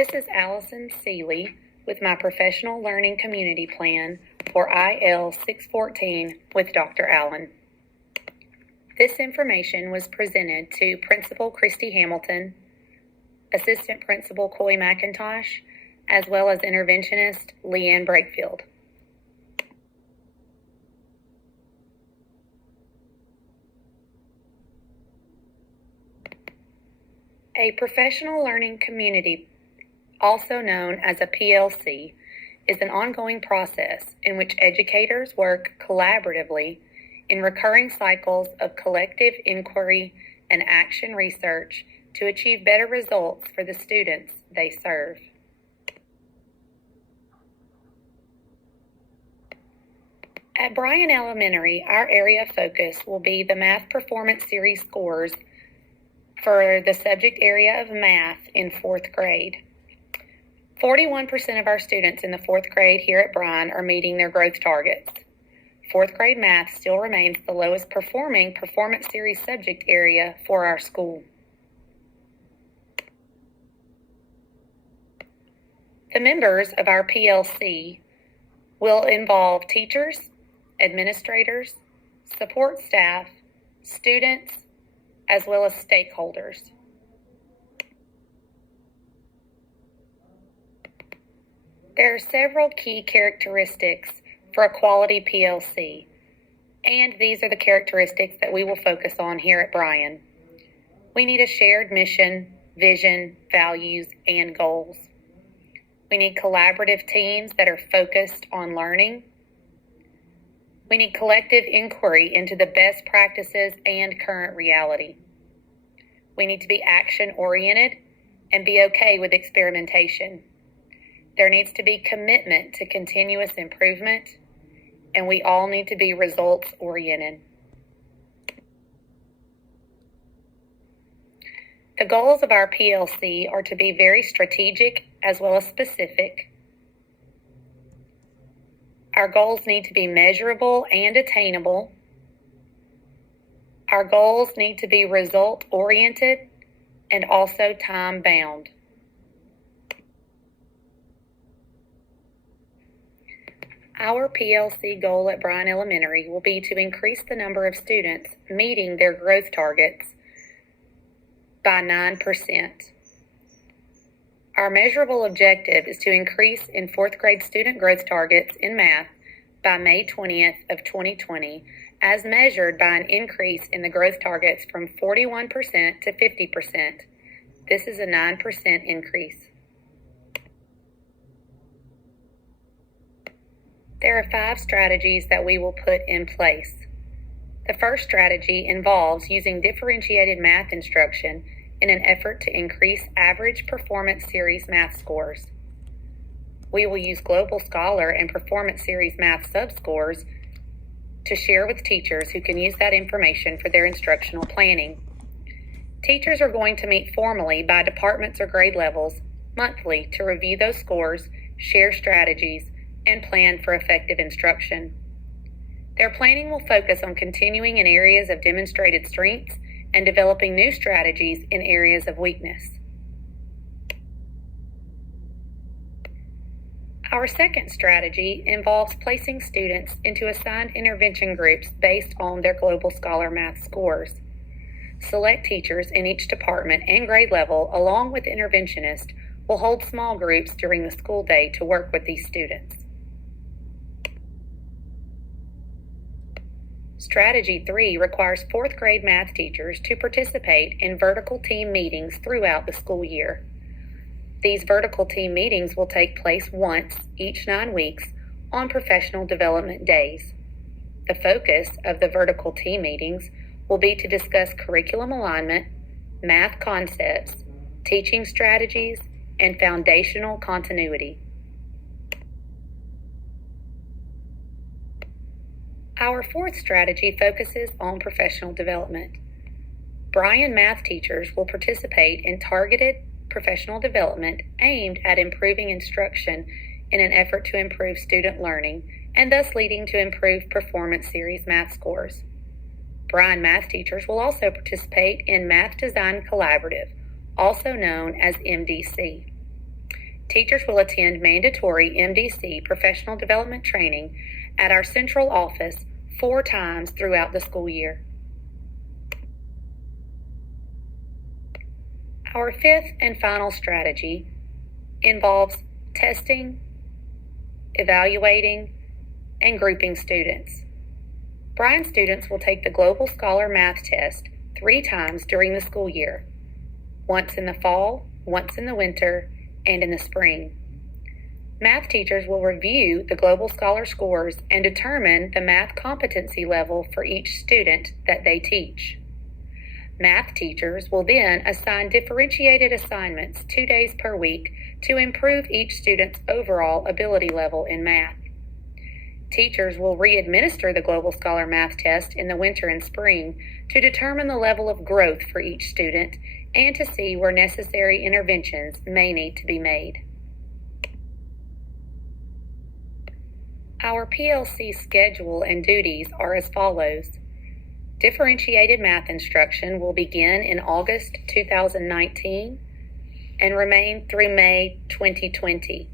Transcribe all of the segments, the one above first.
This is Allison Seeley with my Professional Learning Community Plan for IL 614 with Dr. Allen. This information was presented to Principal Christy Hamilton, Assistant Principal Coy McIntosh, as well as Interventionist Leanne Brakefield. A Professional Learning Community, also known as a PLC, is an ongoing process in which educators work collaboratively in recurring cycles of collective inquiry and action research to achieve better results for the students they serve. At Bryan Elementary, our area of focus will be the Math Performance Series scores for the subject area of math in 4th grade. 41% of our students in the 4th grade here at Bryan are meeting their growth targets. 4th grade math still remains the lowest performing Performance Series subject area for our school. The members of our PLC will involve teachers, administrators, support staff, students, as well as stakeholders. There are several key characteristics for a quality PLC, and these are the characteristics that we will focus on here at Bryan. We need a shared mission, vision, values, and goals. We need collaborative teams that are focused on learning. We need collective inquiry into the best practices and current reality. We need to be action-oriented and be okay with experimentation. There needs to be commitment to continuous improvement, and we all need to be results-oriented. The goals of our PLC are to be very strategic as well as specific. Our goals need to be measurable and attainable. Our goals need to be result-oriented and also time-bound. Our PLC goal at Bryan Elementary will be to increase the number of students meeting their growth targets by 9%. Our measurable objective is to increase in 4th grade student growth targets in math by May 20th of 2020, as measured by an increase in the growth targets from 41% to 50%. This is a 9% increase. There are 5 strategies that we will put in place. The first strategy involves using differentiated math instruction in an effort to increase average Performance Series math scores. We will use Global Scholar and Performance Series math subscores to share with teachers who can use that information for their instructional planning. Teachers are going to meet formally by departments or grade levels monthly to review those scores, share strategies, and plan for effective instruction. Their planning will focus on continuing in areas of demonstrated strengths and developing new strategies in areas of weakness. Our second strategy involves placing students into assigned intervention groups based on their Global Scholar math scores. Select teachers in each department and grade level, along with interventionists, will hold small groups during the school day to work with these students. Strategy 3 requires 4th grade math teachers to participate in vertical team meetings throughout the school year. These vertical team meetings will take place once each 9 weeks on professional development days. The focus of the vertical team meetings will be to discuss curriculum alignment, math concepts, teaching strategies, and foundational continuity. Our fourth strategy focuses on professional development. Bryan math teachers will participate in targeted professional development aimed at improving instruction in an effort to improve student learning and thus leading to improved Performance Series math scores. Bryan math teachers will also participate in Math Design Collaborative, also known as MDC. Teachers will attend mandatory MDC professional development training at our central office 4 times throughout the school year. Our fifth and final strategy involves testing, evaluating, and grouping students. Bryan students will take the Global Scholar Math Test 3 times during the school year, once in the fall, once in the winter, and in the spring. Math teachers will review the Global Scholar scores and determine the math competency level for each student that they teach. Math teachers will then assign differentiated assignments 2 days per week to improve each student's overall ability level in math. Teachers will re-administer the Global Scholar Math Test in the winter and spring to determine the level of growth for each student and to see where necessary interventions may need to be made. Our PLC schedule and duties are as follows. Differentiated math instruction will begin in August 2019 and remain through May 2020.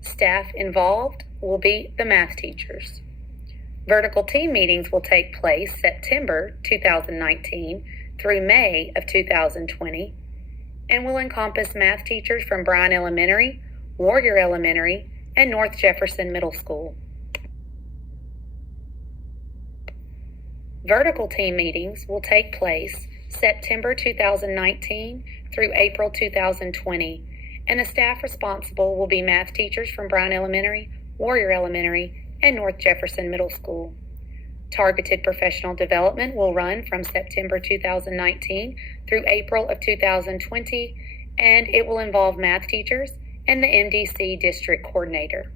Staff involved will be the math teachers. Vertical team meetings will take place September 2019 through May of 2020 and will encompass math teachers from Bryan Elementary, Warrior Elementary, and North Jefferson Middle School. Vertical team meetings will take place September 2019 through April 2020, and the staff responsible will be math teachers from Bryan Elementary, Warrior Elementary, and North Jefferson Middle School. Targeted professional development will run from September 2019 through April of 2020, and it will involve math teachers and the MDC district coordinator.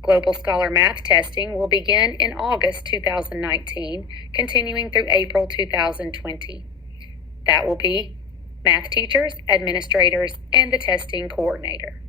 Global Scholar Math testing will begin in August 2019, continuing through April 2020. That will be math teachers, administrators, and the testing coordinator.